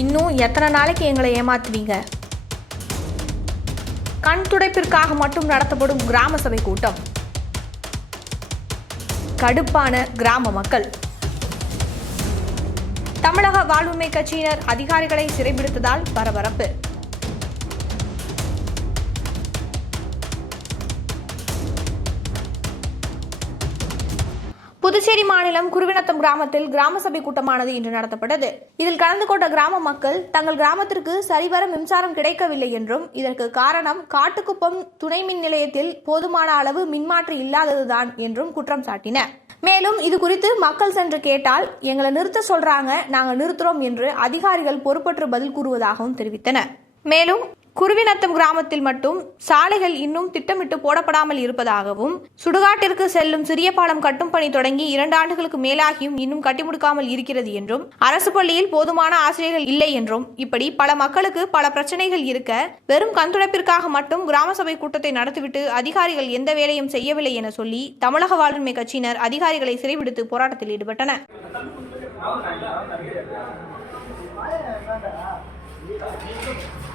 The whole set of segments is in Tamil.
இன்னும் எத்தனை நாளைக்கு எங்களை ஏமாத்துவீங்க கண் துடைப்பிற்காக மட்டும் நடத்தப்படும் கிராம சபை கூட்டம் கடுப்பான கிராம மக்கள் தமிழக வாழ்வுமை கட்சியினர் அதிகாரிகளை சிறைபிடித்ததால் பரபரப்பு புதுச்சேரி மாநிலம் குருவினத்தம் கிராமத்தில் கிராம சபை கூட்டமானது இன்று நடத்தப்பட்டது இதில் கலந்து கொண்ட கிராம மக்கள் தங்கள் கிராமத்திற்கு சரிவர மின்சாரம் கிடைக்கவில்லை என்றும் இதற்கு காரணம் காட்டுக்குப்பம் துணை மின் நிலையத்தில் போதுமான அளவு மின்மாற்று இல்லாததுதான் என்றும் குற்றம் சாட்டின மேலும் இது குறித்து மக்கள் சென்று கேட்டால் எங்களை நிறுத்த சொல்றாங்க நாங்கள் நிறுத்துறோம் என்று அதிகாரிகள் பொறுப்பற்று பதில் கூறுவதாகவும் தெரிவித்தனர் மேலும் குருவினத்தம் கிராமத்தில் மட்டும் சாலைகள் இன்னும் திட்டமிட்டு போடப்படாமல் இருப்பதாகவும் சுடுகாட்டிற்கு செல்லும் சிறிய பாலம் கட்டும் பணி தொடங்கி இரண்டு ஆண்டுகளுக்கு மேலாகியும் இன்னும் கட்டி முடிக்காமல் இருக்கிறது என்றும் அரசு பள்ளியில் போதுமான ஆசிரியர்கள் இல்லை என்றும் இப்படி பல மக்களுக்கு பல பிரச்சனைகள் இருக்க வெறும் கண்துடைப்பிற்காக மட்டும் கிராம சபை கூட்டத்தை நடத்திவிட்டு அதிகாரிகள் எந்த வேலையும் செய்யவில்லை என சொல்லி தமிழக வாழ்வுமை கட்சியினர் அதிகாரிகளை சிறைபிடித்து போராட்டத்தில் ஈடுபட்டனர் Thank you.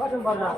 八十八的。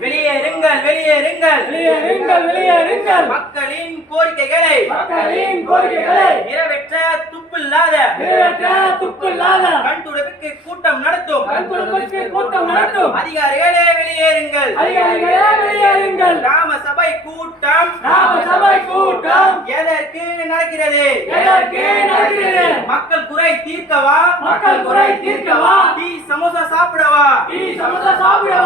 வெளியேறுங்கள் வெளியேறுங்கள் வெளியேறுங்கள் வெளியேறுங்கள் மக்களின் கோரிக்கைகளை மக்களின் கோரிக்கைகளை நிறைவேற்ற துப்பு இல்லாத நிறைவேற்ற துப்பு இல்லாத கண்டுடுப்புக்கு கூட்டம் நடத்தும் கண்டுடுப்புக்கு கூட்டம் நடத்தும் அதிகாரிகளே வெளியேறுங்கள் அதிகாரிகளே வெளியேறுங்கள் நாம சபை கூட்டம் நாம சபை கூட்டம் எதற்கு நடக்கிறது எதற்கு நடக்கிறது மக்கள் குறை தீர்க்கவா மக்கள் குறை தீர்க்கவா டீ சமோசா சாப்பிடவா டீ சமோசா சாப்பிடவா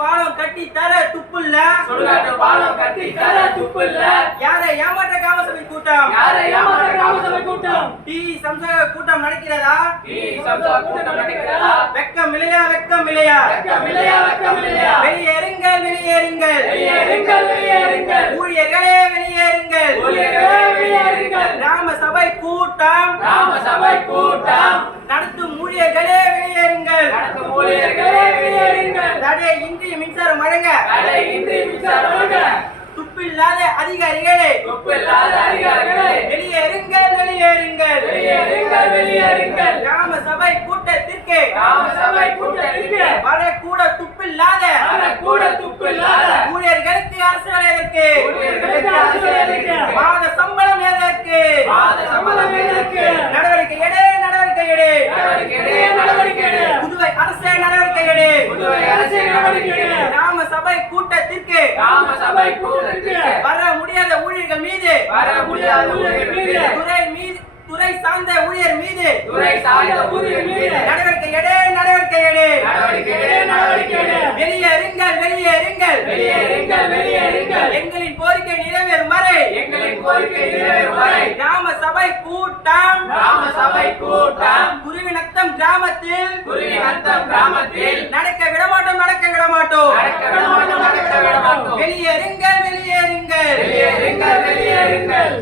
பாலம் கட்டி தர துப்பு இல்ல பாலம் கட்டி தர துப்பு இல்ல யாரை ஏமாற்ற கிராம சபை கூட்டம் யாரை ஏமாற்ற கிராம சபை கூட்டம் டி சம்சார கூட்டம் நடக்கிறதா வெக்கம் இல்லையா வெக்கம் இல்லையா வெக்கம் வெக்கம் இல்லையா வெளியேறுங்கள் ஊழியர்களே வெளியேறுங்கள் கிராம சபை கூட்டம் சபை கூட்டம் தடை இன்றி மின்சாரம் வழங்க தடை இன்றி மின்சாரம் வழங்க துப்பில்லாத அதிகாரிகளே துப்பில்லாத அதிகாரிகளே வெளியே இருங்கள் வெளியே இருங்கள் வெளியே இருங்கள் வெளியே இருங்கள் கிராம சபை கூட்டத்திற்கு கிராம சபை கூட்டத்திற்கு வர கூட துப்பில்லாத வர கூட துப்பில்லாத ஊழியர்களுக்கு அரசு வேலை இருக்கு ஊழியர்கள் காம சபை கூட்டத்திலே வர முடியாத ஊழியர்கள் மீது வர முடியாத ஊழியர்கள் மீது துறை மீது துறை சார்ந்த ஊழியர் மீது துறை சார்ந்த ஊழியர் மீது நடவடிக்கை எடே நடவடிக்கை எடே நடவடிக்கை எடே நடவடிக்கை எடே வெளியே இருங்க வெளியே இருங்க வெளியே இருங்க வெளியே இருங்க எங்களின் கோரிக்கை நிறைவேறும் வரை எங்களின் கோரிக்கை நிறைவேறும் வரை கிராம சபை கூட்டம் கிராம சபை கூட்டம் குருவி நத்தம் கிராமத்தில் குருவி நத்தம் கிராமத்தில் நடக்க விட வெளியேறுங்கள் வெளியேறுங்கள் வெளியேறுங்கள் வெளியேறுங்கள்